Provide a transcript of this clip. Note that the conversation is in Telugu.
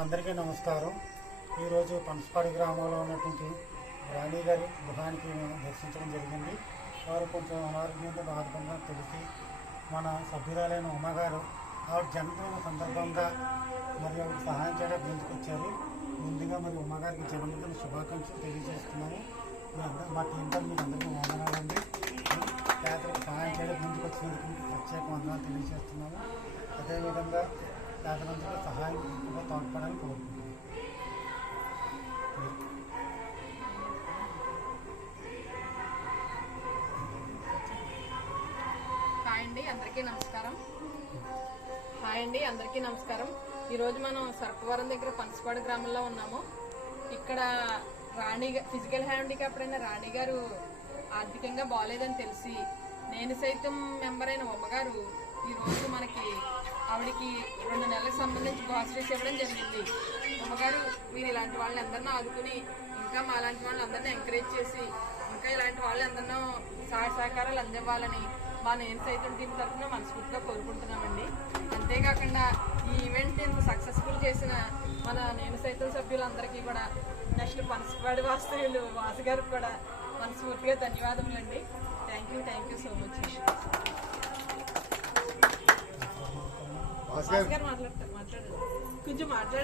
అందరికీ నమస్కారం. ఈరోజు పనసపాడు గ్రామంలో ఉన్నటువంటి రాణి గారి గృహానికి మేము దర్శించడం జరిగింది. వారు కొంచెం అనారోగ్యంతో బాధపడిన తెలిసి మన సభ్యురాలైన ఉమ్మగారు ఆవిడ జన్మదిన సందర్భంగా మరి ఆవిడ సహాయం చేయడానికి ముందుకొచ్చారు. ముందుగా మరి ఉమ్మగారికి జన్మదిన శుభాకాంక్షలు తెలియజేస్తున్నాము. మా టీంతో మీకు అందరికీ వందనాలండి. పేదలకు సహాయం చేయడానికి ముందుకు వచ్చినందుకు ప్రత్యేక వందనాలు తెలియజేస్తున్నాము. అదేవిధంగా పేదలందరికీ సహాయం ఎక్కువగా తోడ్పడాలని కోరుకుంటున్నాను. హాయ్ అండి, అందరికీ నమస్కారం. ఈరోజు మనం సర్పవరం దగ్గర పనసపాడు గ్రామంలో ఉన్నాము. ఇక్కడ రాణి ఫిజికల్ హ్యాండిక్యాప్డ్ అయిన రాణి గారు ఆర్థికంగా బాగాలేదని తెలిసి నేను సైతం మెంబర్ అయిన ఉమ్మగారు ఈరోజు మనకి ఆవిడికి 2 నెలలకు సంబంధించి గ్రాసరీస్ ఇవ్వడం జరిగింది. ఉమ్మగారు మీరు ఇలాంటి వాళ్ళని అందరినీ ఆదుకుని ఇంకా మా లాంటి వాళ్ళని అందరినీ ఎంకరేజ్ చేసి ఇంకా ఇలాంటి వాళ్ళందరినూ సహాయ సహకారాలు అందివ్వాలని మా నేను సైతం టీం తరఫున మనస్ఫూర్తిగా కోరుకుంటున్నామండి. అంతేకాకుండా ఈ ఈవెంట్ ఇంత సక్సెస్ఫుల్ చేసిన మన నేను సైతం సభ్యులందరికీ కూడా, నెక్స్ట్ పనసపాడు వాస్తవ్యులు వాసు గారికి కూడా మనస్ఫూర్తిగా ధన్యవాదములండి. Thank you so much. Vasu గారు మాట్లాడారు కొంచెం